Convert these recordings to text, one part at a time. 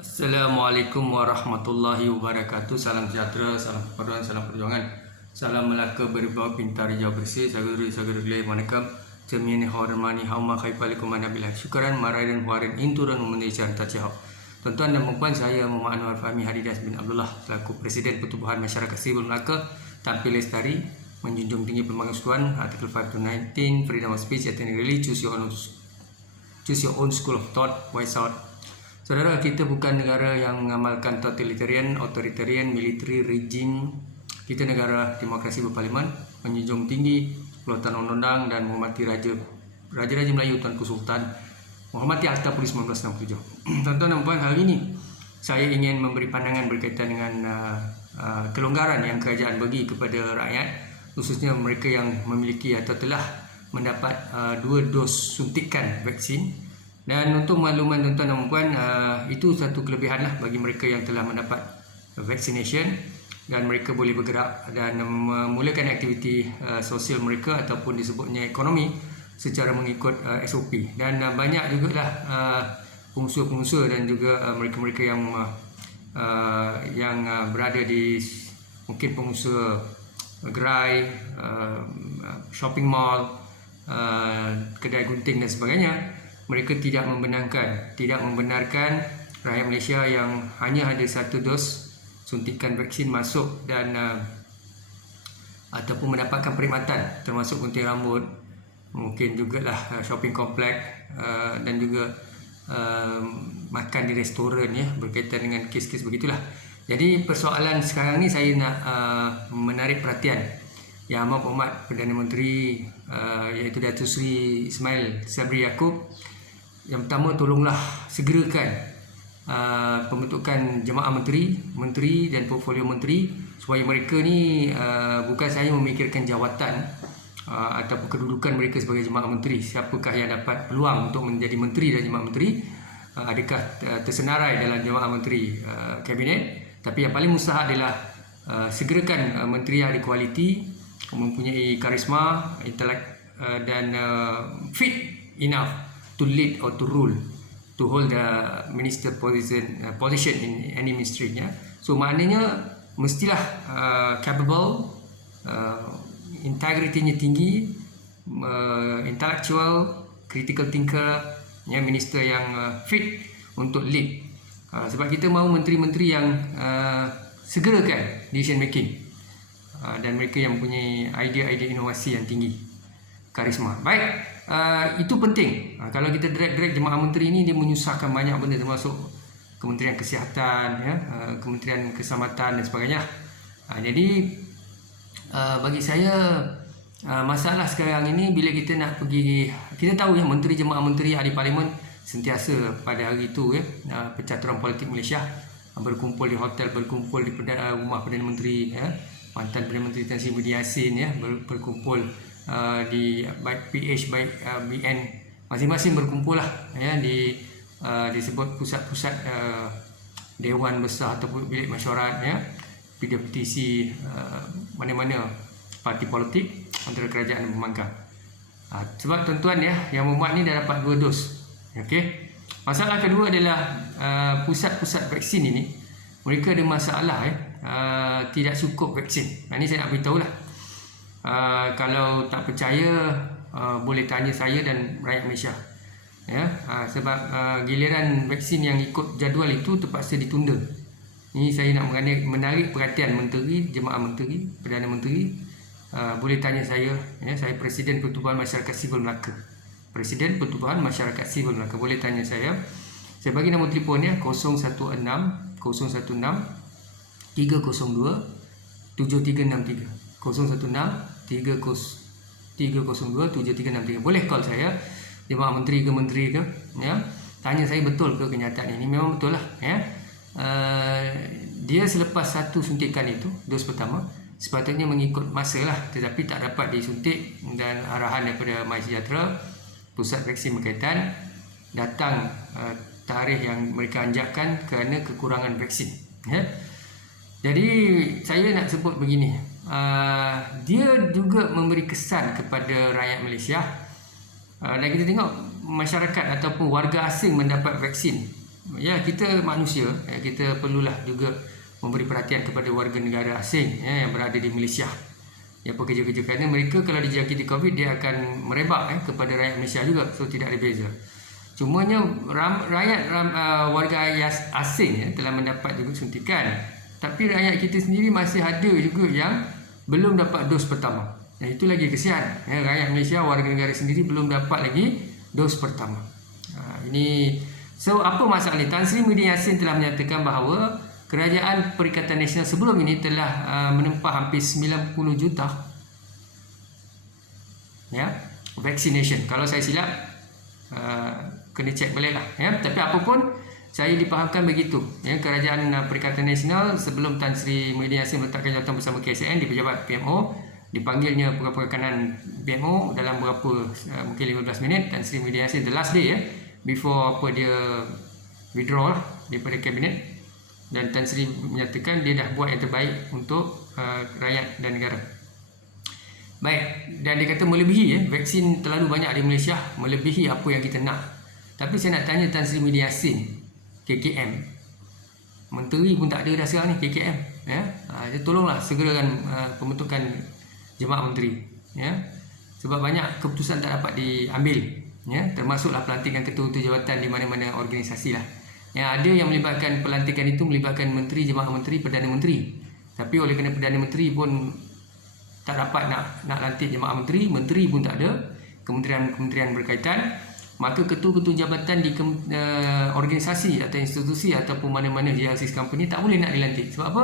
Assalamualaikum warahmatullahi wabarakatuh. Salam sejahtera, salam persaudaraan, salam perjuangan. Salam Melaka berbau pintar hijau bersih. Saudara-saudara gelai manakam. Cermin hormani hauma khaifalikum anabillah. Syukuran marai dan huarin inturan memenuhi carta cihau. Tuan-tuan dan puan, saya Muhammad Anwar Fahmi Haridas bin Abdullah selaku Presiden Pertubuhan Masyarakat Sivil Melaka tampil lestari menjunjung tinggi pelbagai persekutuan Artikel 5 to 19 Freedom of Speech, Ethnic Religion, choose your own school of thought, voice out. Saudara, kita bukan negara yang mengamalkan totalitarian, authoritarian, military regime. Kita negara demokrasi berparlimen, menjunjung tinggi kedaulatan undang-undang dan menghormati Raja Melayu Tuanku Sultan, menghormati Akta Polis 1967. Tuan-tuan dan puan, hari ini saya ingin memberi pandangan berkaitan dengan kelonggaran yang kerajaan bagi kepada rakyat, khususnya mereka yang memiliki atau telah mendapat 2 dos suntikan vaksin. Dan untuk makluman tuan-tuan dan puan, itu satu kelebihan lah bagi mereka yang telah mendapat vaccination, dan mereka boleh bergerak dan memulakan aktiviti sosial mereka ataupun disebutnya ekonomi secara mengikut SOP. Dan banyak jugalah pengusaha-pengusaha dan juga mereka-mereka yang berada di mungkin pengusaha gerai, shopping mall, kedai gunting dan sebagainya. Mereka tidak membenarkan rakyat Malaysia yang hanya ada 1 dos suntikan vaksin masuk dan ataupun mendapatkan perkhidmatan, termasuk gunting rambut, mungkin jugalah shopping kompleks, dan juga makan di restoran, ya, berkaitan dengan kes-kes begitulah. Jadi persoalan sekarang ni saya nak menarik perhatian Yang Amat Berhormat Perdana Menteri, iaitu Datuk Seri Ismail Sabri Yaakob. Yang pertama, tolonglah segerakan pembentukan jemaah menteri dan portfolio menteri, supaya mereka ni bukan sahaja memikirkan jawatan ataupun kedudukan mereka sebagai jemaah menteri, siapakah yang dapat peluang untuk menjadi menteri dan jemaah menteri, adakah tersenarai dalam jemaah menteri kabinet. Tapi yang paling mustahak adalah segerakan menteri yang ada kualiti, mempunyai karisma, intelek, dan fit enough to lead or to rule, to hold the minister position in any ministry, ya. So maknanya mestilah capable, integritinya tinggi, intellectual, critical thinker, ya, minister yang fit untuk lead. Sebab kita mahu menteri-menteri yang segerakan decision making, dan mereka yang mempunyai idea-idea inovasi yang tinggi, karisma. Baik, itu penting. Kalau kita drag jemaah menteri ini, dia menyusahkan banyak benda, termasuk Kementerian Kesihatan, ya, Kementerian Keselamatan dan sebagainya. Jadi bagi saya, masalah sekarang ini bila kita nak pergi, kita tahu ya, menteri, jemaah menteri, ahli parlimen sentiasa pada hari itu, ya, percaturan politik Malaysia berkumpul di hotel, berkumpul di rumah Perdana Menteri, ya, mantan Perdana Menteri Tan Sri Muhyiddin Yassin, ya, berkumpul di baik PH baik BN, masing-masing berkumpul lah, ya, di disebut pusat-pusat Dewan Besar ataupun bilik mesyuarat, ya, PWTC, mana-mana parti politik antara kerajaan dan pembangkang. Sebab tuan-tuan, ya, yang berhormat ni dah dapat 2 dos. Okey. Masalah kedua adalah pusat-pusat vaksin ini, mereka ada masalah, ya, tidak cukup vaksin. Ini saya nak beritahu lah. Kalau tak percaya, boleh tanya saya dan rakyat Malaysia, ya. Sebab giliran vaksin yang ikut jadual itu terpaksa ditunda. Ini saya nak menarik perhatian menteri, jemaah menteri, Perdana Menteri. Boleh tanya saya, ya, saya Presiden Pertubuhan Masyarakat Sivil Melaka. Presiden Pertubuhan Masyarakat Sivil Melaka. Boleh tanya saya. Saya bagi nombor telefon, ya, 016 302 7363. 016-302-7363. Boleh call saya, jemaah menteri ke menteri ke, ya, tanya saya betul ke kenyataan ini. Memang betul lah, ya. Dia selepas 1 suntikan itu, dos pertama, sepatutnya mengikut masa lah, tetapi tak dapat disuntik, dan arahan daripada MySejahtera, pusat vaksin berkaitan, datang tarikh yang mereka anjakkan kerana kekurangan vaksin, ya. Jadi saya nak sebut begini, dia juga memberi kesan kepada rakyat Malaysia, dan kita tengok masyarakat ataupun warga asing mendapat vaksin ya kita manusia, kita perlulah juga memberi perhatian kepada warga negara asing yang berada di Malaysia yang pekerja-kerja, kerana mereka kalau dijangkiti COVID dia akan merebak kepada rakyat Malaysia juga, so tidak ada beza. Cumanya warga asing telah mendapat juga suntikan, tapi rakyat kita sendiri masih ada juga yang belum dapat dos pertama. Itu lagi kesian, rakyat Malaysia, warga negara sendiri belum dapat lagi dos pertama. Ini so apa masalah ni? Tan Sri Muhyiddin Yassin telah menyatakan bahawa Kerajaan Perikatan Nasional sebelum ini telah menempah hampir 90 juta vaccination. Kalau saya silap, kena cek balik lah. Tapi apapun, saya dipahamkan begitu. Kerajaan Perikatan Nasional sebelum Tan Sri Muhyiddin Yassin meletakkan jawatan bersama KSN di pejabat PMO, dipanggilnya pegawai kanan PMO dalam berapa mungkin 15 minit. Tan Sri Muhyiddin Yassin the last day before dia withdraw daripada kabinet, dan Tan Sri menyatakan dia dah buat yang terbaik untuk rakyat dan negara. Baik, dan dia kata melebihi vaksin terlalu banyak di Malaysia, melebihi apa yang kita nak. Tapi saya nak tanya Tan Sri Muhyiddin Yassin, KKM, menteri pun tak ada dah sekarang ni KKM, dia tolonglah segerakan pembentukan jemaah menteri, sebab banyak keputusan tak dapat diambil, termasuklah pelantikan ketua-ketua jawatan di mana-mana organisasi lah. Ada yang melibatkan pelantikan itu melibatkan menteri, jemaah menteri, perdana menteri. Tapi oleh kerana perdana menteri pun tak dapat nak lantik jemaah menteri, menteri pun tak ada, kementerian berkaitan, maka ketua-ketua jabatan di organisasi atau institusi ataupun mana-mana GLC company tak boleh nak dilantik. Sebab apa?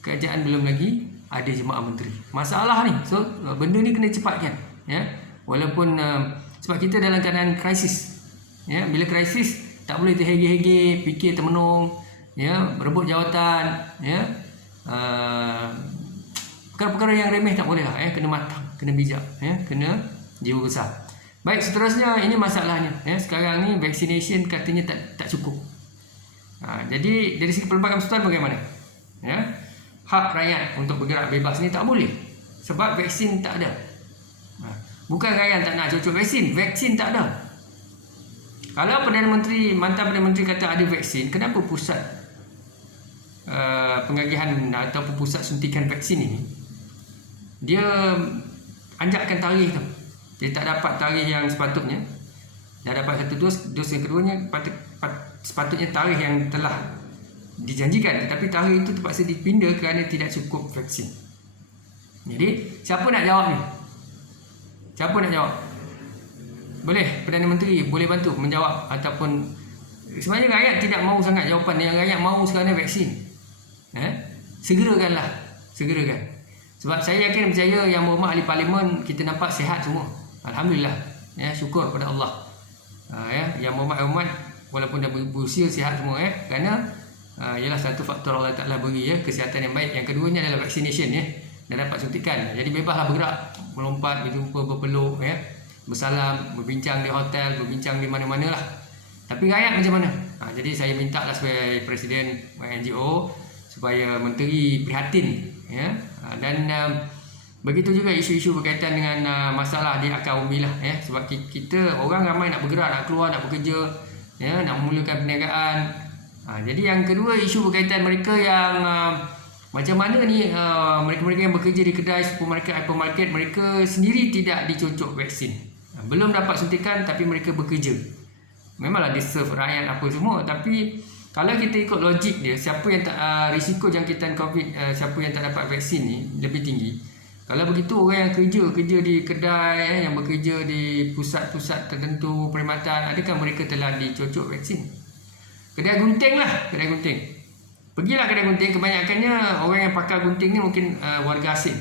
Kerajaan belum lagi ada jemaah menteri. Masalah ni. So benda ni kena cepatkan, walaupun sebab kita dalam keadaan krisis, bila krisis tak boleh terhege-hege, fikir termenung, berebut jawatan, perkara-perkara yang remeh tak boleh lah, kena matang, kena bijak, kena jiwa besar. Baik, seterusnya ini masalahnya, sekarang ni vaccination katanya tak cukup. Jadi dari segi pelbagai persatuan bagaimana? Hak rakyat untuk bergerak bebas ni tak boleh sebab vaksin tak ada. Bukan rakyat tak nak cocok vaksin tak ada. Kalau mantan Perdana Menteri kata ada vaksin, kenapa pusat pengagihan ataupun pusat suntikan vaksin ini dia anjakkan tarikh tu? Dia tak dapat tarikh yang sepatutnya. Dah dapat satu dos yang keduanya sepatutnya tarikh yang telah dijanjikan, tetapi tarikh itu terpaksa dipindah kerana tidak cukup vaksin. Jadi siapa nak jawab ni? Siapa nak jawab? Boleh Perdana Menteri boleh bantu menjawab, ataupun sebenarnya rakyat tidak mahu sangat jawapan. Yang rakyat mahu sekarang vaksin. Segerakan. Sebab saya yakin percaya Yang Berhormat Ahli Parlimen kita nampak sihat semua. Alhamdulillah. Syukur pada Allah. Yang Berhormat walaupun dah berusia sihat semua, kerana ialah satu faktor Allah Ta'ala beri kesihatan yang baik. Yang keduanya adalah vaccination, dah dapat suntikan. Jadi bebaslah bergerak, melompat, berjumpa, berpeluk, bersalam, berbincang di hotel, berbincang di mana-mana lah. Tapi rakyat macam mana? Jadi saya minta lah sebagai Presiden NGO supaya Menteri prihatin, dan begitu juga isu-isu berkaitan dengan masalah di akar umi lah, sebab kita orang ramai nak bergerak, nak keluar, nak bekerja, nak memulakan perniagaan. Jadi yang kedua, isu berkaitan mereka yang macam mana ni, mereka-mereka yang bekerja di kedai, supermarket, hypermarket, mereka sendiri tidak dicocok vaksin, belum dapat suntikan tapi mereka bekerja. Memanglah dia serve rakyat apa semua, tapi kalau kita ikut logik dia, siapa yang tak risiko jangkitan COVID, siapa yang tak dapat vaksin ni lebih tinggi. Kalau begitu, orang yang kerja di kedai, yang bekerja di pusat-pusat tertentu perkhidmatan, adakah mereka telah dicocok vaksin? Kedai gunting lah, kedai gunting. Pergilah kedai gunting, kebanyakannya orang yang pakar gunting ni mungkin warga asing,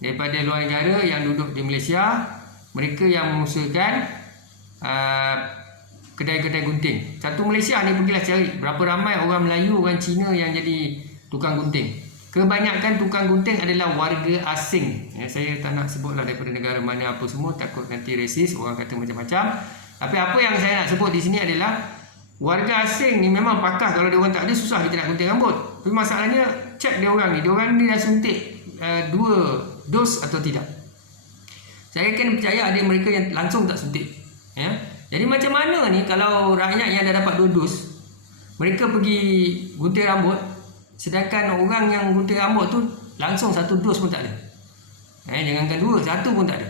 daripada luar negara yang duduk di Malaysia. Mereka yang mengusahakan kedai-kedai gunting. Satu Malaysia ni pergilah cari berapa ramai orang Melayu, orang Cina yang jadi tukang gunting. Kebanyakan tukang gunting adalah warga asing. Saya tak nak sebutlah daripada negara mana apa semua, takut nanti resis, orang kata macam-macam. Tapi apa yang saya nak sebut di sini adalah warga asing ni memang pakar. Kalau dia orang tak ada, susah kita nak gunting rambut. Tapi masalahnya, cek dia orang ni dah suntik 2 dos atau tidak. Saya akan percaya ada mereka yang langsung tak suntik, Jadi macam mana ni kalau rakyat yang dah dapat 2 dos, mereka pergi gunting rambut, sedangkan orang yang gunting rambut tu langsung 1 dos pun tak ada. Jangankan 2, 1 pun tak ada.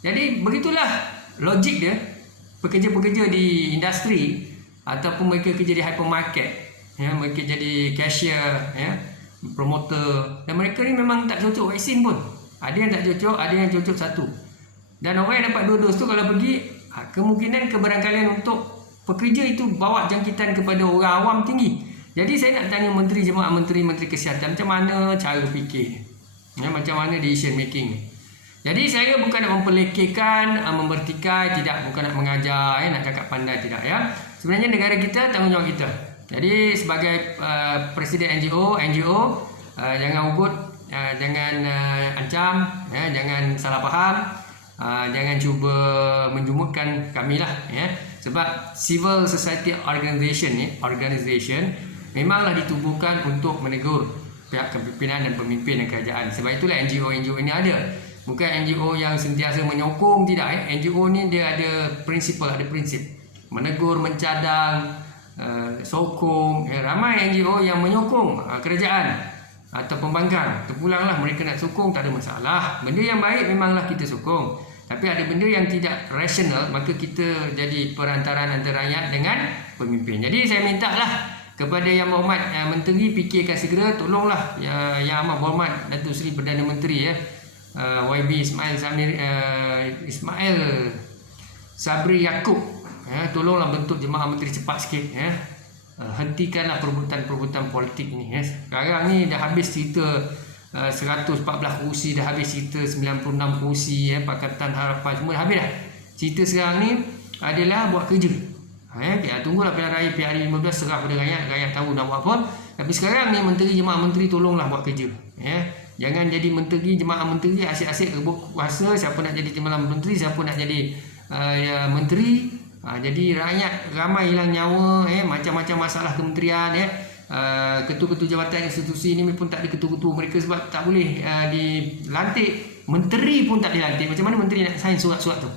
Jadi begitulah logik dia. Pekerja-pekerja di industri ataupun mereka kerja di hypermarket, mereka jadi cashier, promoter, dan mereka ni memang tak cocok vaksin pun. Ada yang tak cocok, ada yang cocok 1. Dan orang yang dapat 2 dos tu kalau pergi, kemungkinan kebarangkalian untuk pekerja itu bawa jangkitan kepada orang awam tinggi. Jadi saya nak tanya menteri jemaah, menteri kesihatan, macam mana cara fikir, macam mana decision making. Jadi saya bukan nak memperlekehkan, membertikai, tidak, bukan nak mengajar, nak cakap pandai, tidak ya. Sebenarnya negara kita tanggungjawab kita. Jadi sebagai presiden NGO, jangan ugut, jangan ancam, jangan salah faham. Jangan cuba menjumutkan kami lah, sebab civil society organisation memanglah ditubuhkan untuk menegur pihak kepimpinan dan pemimpin dan kerajaan. Sebab itulah NGO ini ada, bukan NGO yang sentiasa menyokong, tidak. NGO ni dia ada prinsip, menegur, mencadang, sokong. Ramai NGO yang menyokong kerajaan atau pembangkang, terpulanglah mereka nak sokong, tak ada masalah. Benda yang baik memanglah kita sokong. Tapi ada benda yang tidak rasional, maka kita jadi perantaraan antara rakyat dengan pemimpin. Jadi saya minta lah kepada Yang Berhormat Menteri, fikirkan segera, tolonglah Yang Amat Berhormat Datuk Seri Perdana Menteri YB Ismail Sabri Yaakob, tolonglah bentuk jemaah menteri cepat sikit, hentikanlah perbuatan politik ni. Sekarang ni dah habis cerita 114 kursi, dah habis cerita 96 kursi, Pakatan Harapan semua dah habis dah. Cerita sekarang ni adalah buat kerja. Tunggulah pilihan raya PRD 15, serah pada rakyat tahu nak buat apa. Tapi sekarang ni menteri jemaah menteri, tolonglah buat kerja. Jangan jadi menteri jemaah menteri asyik-asyik rebut kuasa, siapa nak jadi jemaah menteri, siapa nak jadi menteri. Jadi rakyat ramai hilang nyawa, macam-macam masalah kementerian, ketua-ketua jabatan institusi ini pun tak ada ketua-ketua mereka sebab tak boleh dilantik. Menteri pun tak dilantik. Macam mana menteri nak sign surat-surat tu?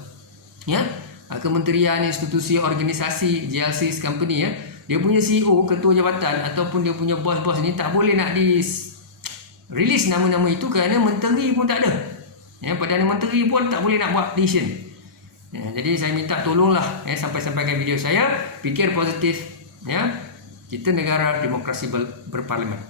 Kementerian, institusi, organisasi, GLC company, dia punya CEO, ketua jabatan ataupun dia punya bos-bos ni tak boleh nak di release nama-nama itu kerana menteri pun tak ada. Perdana Menteri pun tak boleh nak buat decision. Jadi saya minta tolonglah, sampai-sampaikan video saya, fikir positif, kita negara demokrasi berparlimen,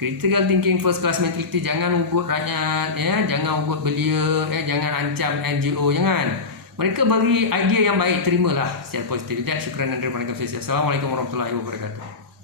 critical thinking, first class mentality. Jangan ugut rakyat, jangan ugut belia, jangan ancam NGO, jangan. Mereka bagi idea yang baik, terimalah secara positif. Syukran dan terima kasih. Assalamualaikum warahmatullahi wabarakatuh.